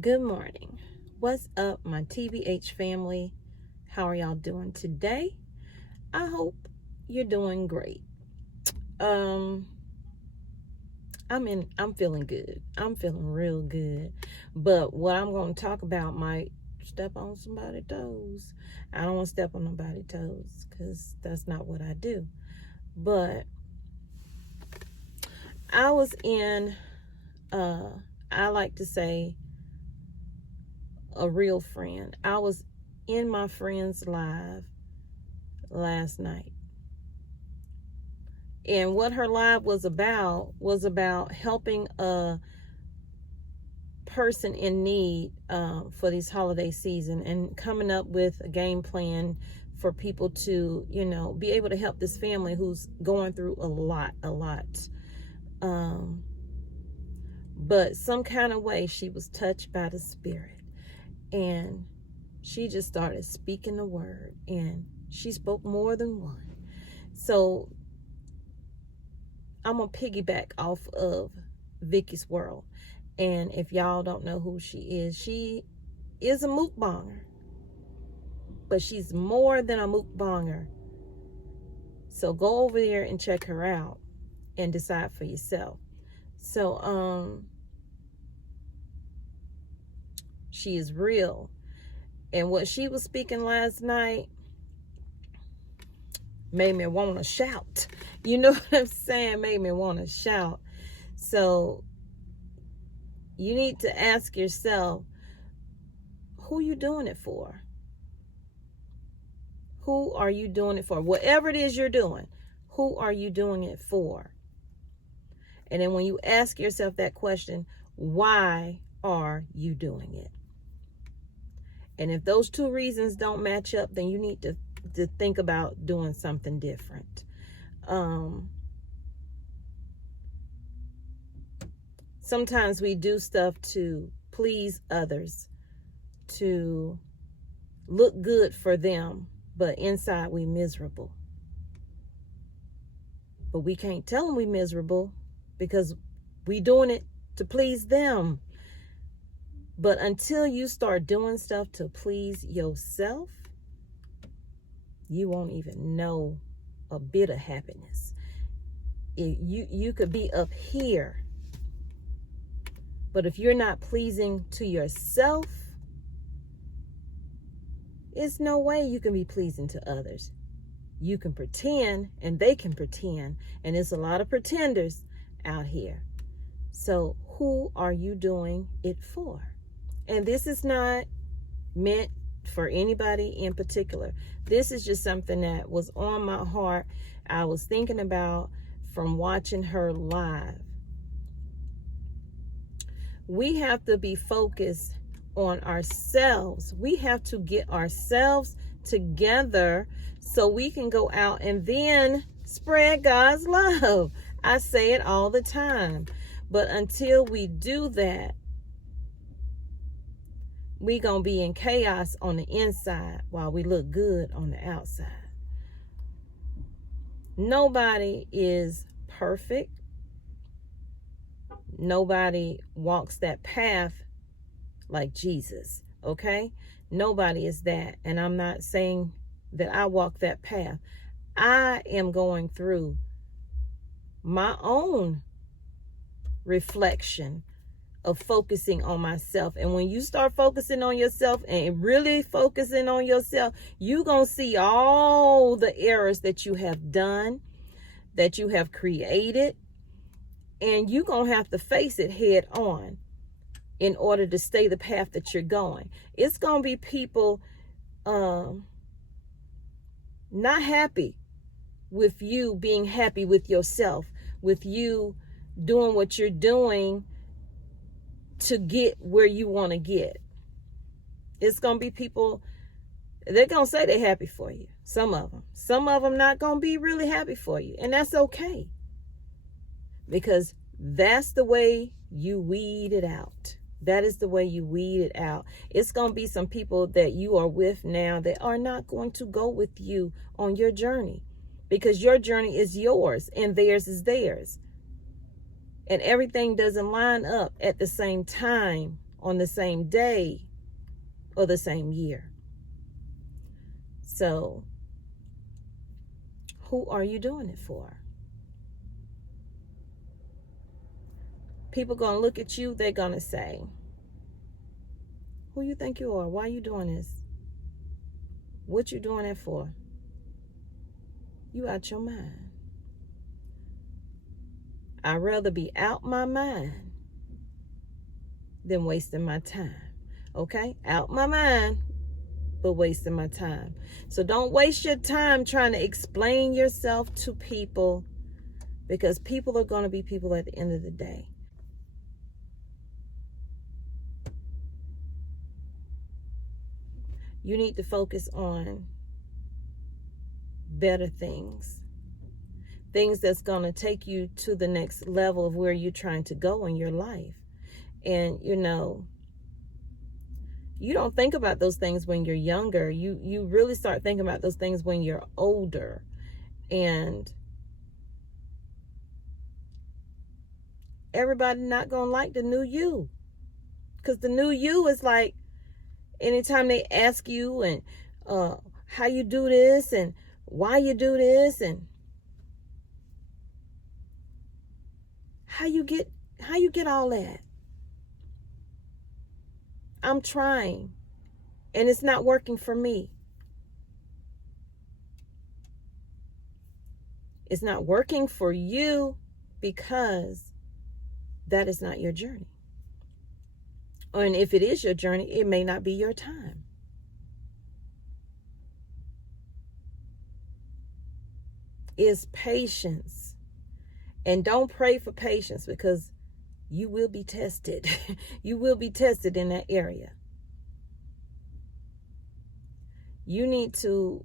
Good morning. What's up, my TBH family? How are y'all doing today? I hope you're doing great. I'm feeling good. I'm feeling real good. But what I'm going to talk about might step on somebody's toes. I don't want to step on nobody's toes because that's not what I do. But I was in, I like to say, a real friend. I was in my friend's live last night. And what her live was about helping a person in need for this holiday season and coming up with a game plan for people to, be able to help this family who's going through a lot. But some kind of way she was touched by the Spirit. And she just started speaking the word, and she spoke more than one. So I'm going to piggyback off of Vicky's World. And if y'all don't know who she is a mukbanger. But she's more than a mukbanger. So go over there and check her out and decide for yourself. So, she is real. And what she was speaking last night made me want to shout. You know what I'm saying? Made me want to shout. So you need to ask yourself, who you doing it for? Who are you doing it for? Whatever it is you're doing, who are you doing it for? And then when you ask yourself that question, why are you doing it? And if those two reasons don't match up, then you need to think about doing something different. Sometimes we do stuff to please others, to look good for them, but inside we miserable. But we can't tell them we miserable because we doing it to please them. But until you start doing stuff to please yourself, you won't even know a bit of happiness. You could be up here, but if you're not pleasing to yourself, it's no way you can be pleasing to others. You can pretend, and they can pretend, and there's a lot of pretenders out here. So who are you doing it for? And this is not meant for anybody in particular. This is just something that was on my heart. I was thinking about from watching her live. We have to be focused on ourselves. We have to get ourselves together so we can go out and then spread God's love. I say it all the time. But until we do that, we gonna be in chaos on the inside while we look good on the outside. Nobody is perfect. Nobody walks that path like Jesus, okay? Nobody is that. And I'm not saying that I walk that path. I am going through my own reflection of focusing on myself. And when you start focusing on yourself and really focusing on yourself, you're going to see all the errors that you have done, that you have created, and you're going to have to face it head on in order to stay the path that you're going. It's going to be people not happy with you being happy with yourself, with you doing what you're doing to get where you want to get. It's going to be people, they're going to say they're happy for you. Some of them not going to be really happy for you. And that's okay. Because that's the way you weed it out. That is the way you weed it out. It's going to be some people that you are with now that are not going to go with you on your journey. Because your journey is yours and theirs is theirs. And everything doesn't line up at the same time on the same day or the same year. So, who are you doing it for? People gonna look at you, they're gonna say, who you think you are? Why are you doing this? What you doing it for? You out your mind. I'd rather be out my mind than wasting my time. Okay? Out my mind, but wasting my time. So don't waste your time trying to explain yourself to people, because people are going to be people at the end of the day. You need to focus on better things. Things that's going to take you to the next level of where you're trying to go in your life. And, you know, you don't think about those things when you're younger. You really start thinking about those things when you're older. And everybody not going to like the new you. Because the new you is like, anytime they ask you and how you do this and why you do this and how you get all that. I'm trying and it's not working for me. It's not working for you because that is not your journey. And if it is your journey, it may not be your time. Is patience. And don't pray for patience, because you will be tested. You will be tested in that area. You need to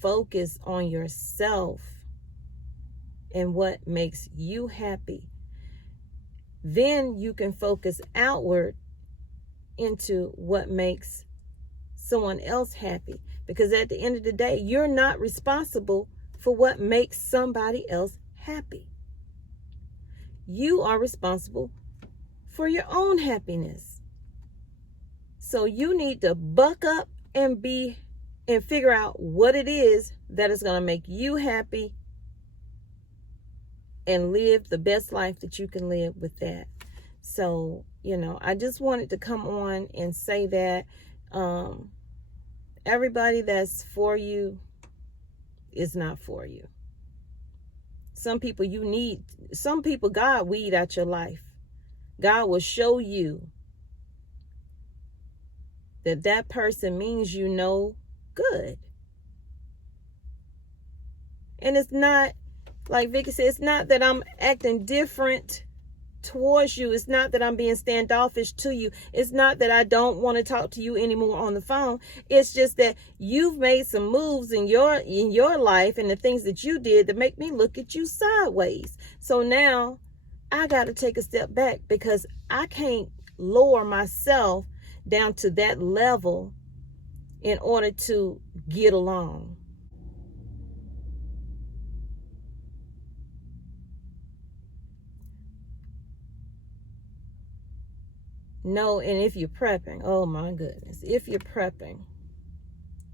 focus on yourself and what makes you happy. Then you can focus outward into what makes someone else happy. Because at the end of the day, you're not responsible for what makes somebody else happy. You are responsible for your own happiness. So you need to buck up and figure out what it is that is going to make you happy and live the best life that you can live with that. So, you know, I just wanted to come on and say that everybody that's for you is not for you. Some people God weed out your life. God will show you that person means you no good. And it's not, like Vicky said, it's not that I'm acting different towards you. It's not that I'm being standoffish to you. It's not that I don't want to talk to you anymore on the phone. It's just that you've made some moves in your life and the things that you did that make me look at you sideways. So now I got to take a step back, because I can't lower myself down to that level in order to get along. No, and if you're prepping, oh my goodness, if you're prepping,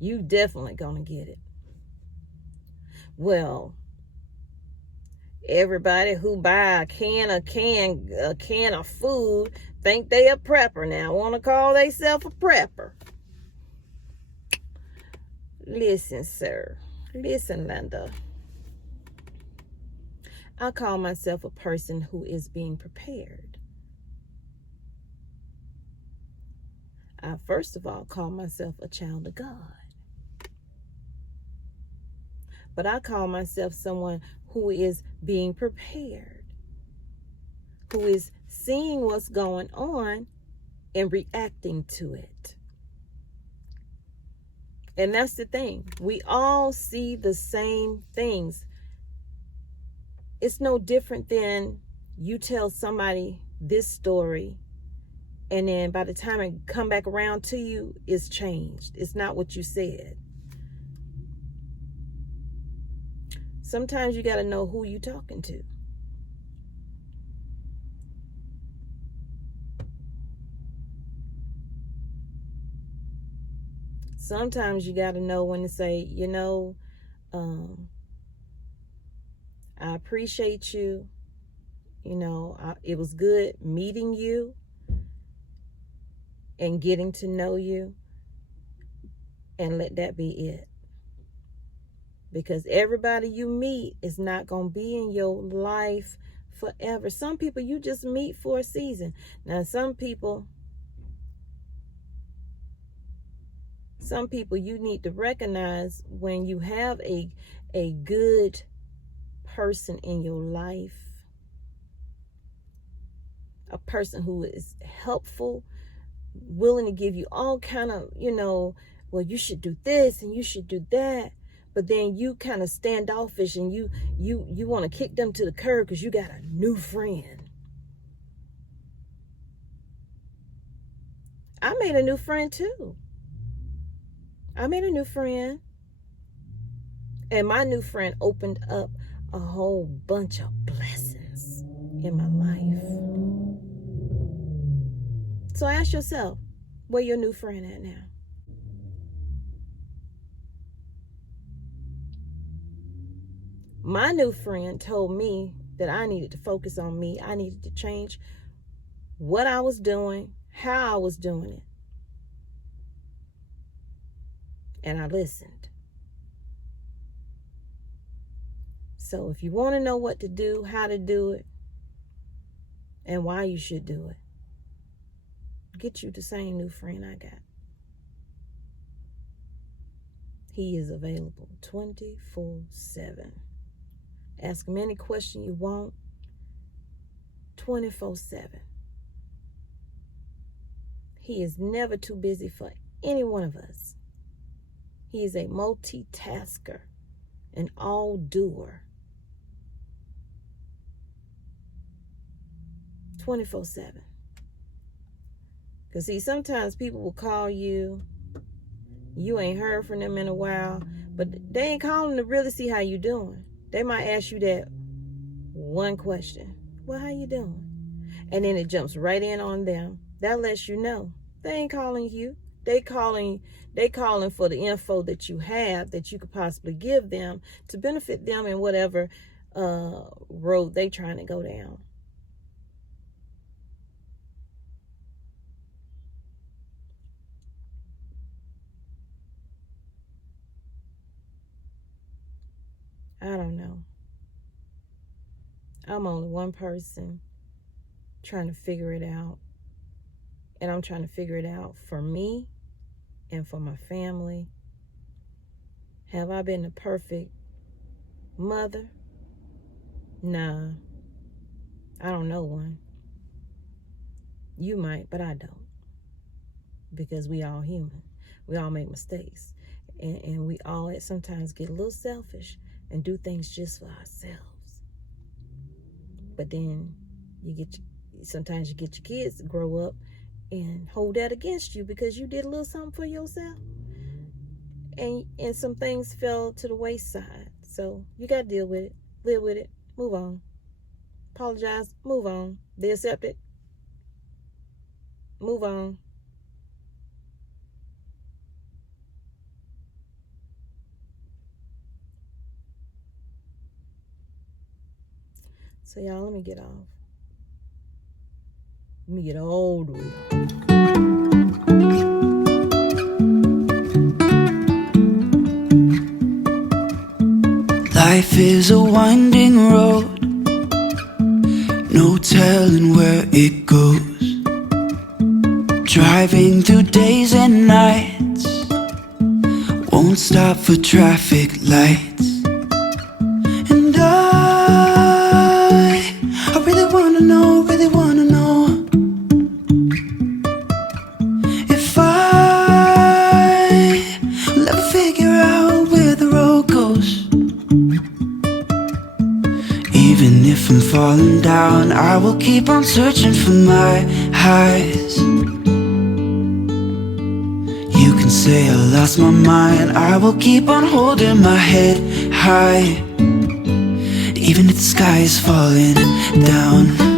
you definitely gonna get it. Well, everybody who buy a can of food think they a prepper now. Want to call themselves a prepper. Listen, sir. Listen, Linda. I call myself a person who is being prepared. I first of all call myself a child of God. But I call myself someone who is being prepared, who is seeing what's going on and reacting to it. And that's the thing. We all see the same things. It's no different than you tell somebody this story, and then by the time it come back around to you, it's changed. It's not what you said. Sometimes you got to know who you're talking to. Sometimes you got to know when to say, I appreciate you. It was good meeting you and getting to know you, and let that be it. Because everybody you meet is not going to be in your life forever. Some people you just meet for a season. Now, some people you need to recognize when you have a good person in your life, a person who is helpful, willing to give you all kind of, well, you should do this and you should do that. But then you kind of standoffish and you want to kick them to the curb because you got a new friend. I made a new friend too. I made a new friend. And my new friend opened up a whole bunch of blessings in my life. So ask yourself, where your new friend at now? My new friend told me that I needed to focus on me. I needed to change what I was doing, how I was doing it. And I listened. So if you want to know what to do, how to do it, and why you should do it, get you the same new friend I got. He is available 24/7. Ask him any question you want, 24/7. He is never too busy for any one of us. He is a multitasker, an all-doer. 24/7. Because see, sometimes people will call you, you ain't heard from them in a while, but they ain't calling to really see how you doing. They might ask you that one question. Well, how you doing? And then it jumps right in on them. That lets you know they ain't calling you. They calling for the info that you have that you could possibly give them to benefit them in whatever road they trying to go down. I don't know. I'm only one person trying to figure it out. And I'm trying to figure it out for me and for my family. Have I been the perfect mother? Nah. I don't know one. You might, but I don't. Because we all human. We all make mistakes. And we all sometimes get a little selfish and do things just for ourselves. But then sometimes you get your kids to grow up and hold that against you because you did a little something for yourself. And some things fell to the wayside. So you got to deal with it, live with it, move on. Apologize, move on. They accept it. Move on. So y'all, let me get off. Let me get all the way off. Life is a winding road, no telling where it goes. Driving through days and nights, won't stop for traffic lights. And I really wanna know if I'll ever figure out where the road goes. Even if I'm falling down, I will keep on searching for my highs. You can say I lost my mind, I will keep on holding my head high. Even if the sky is falling down.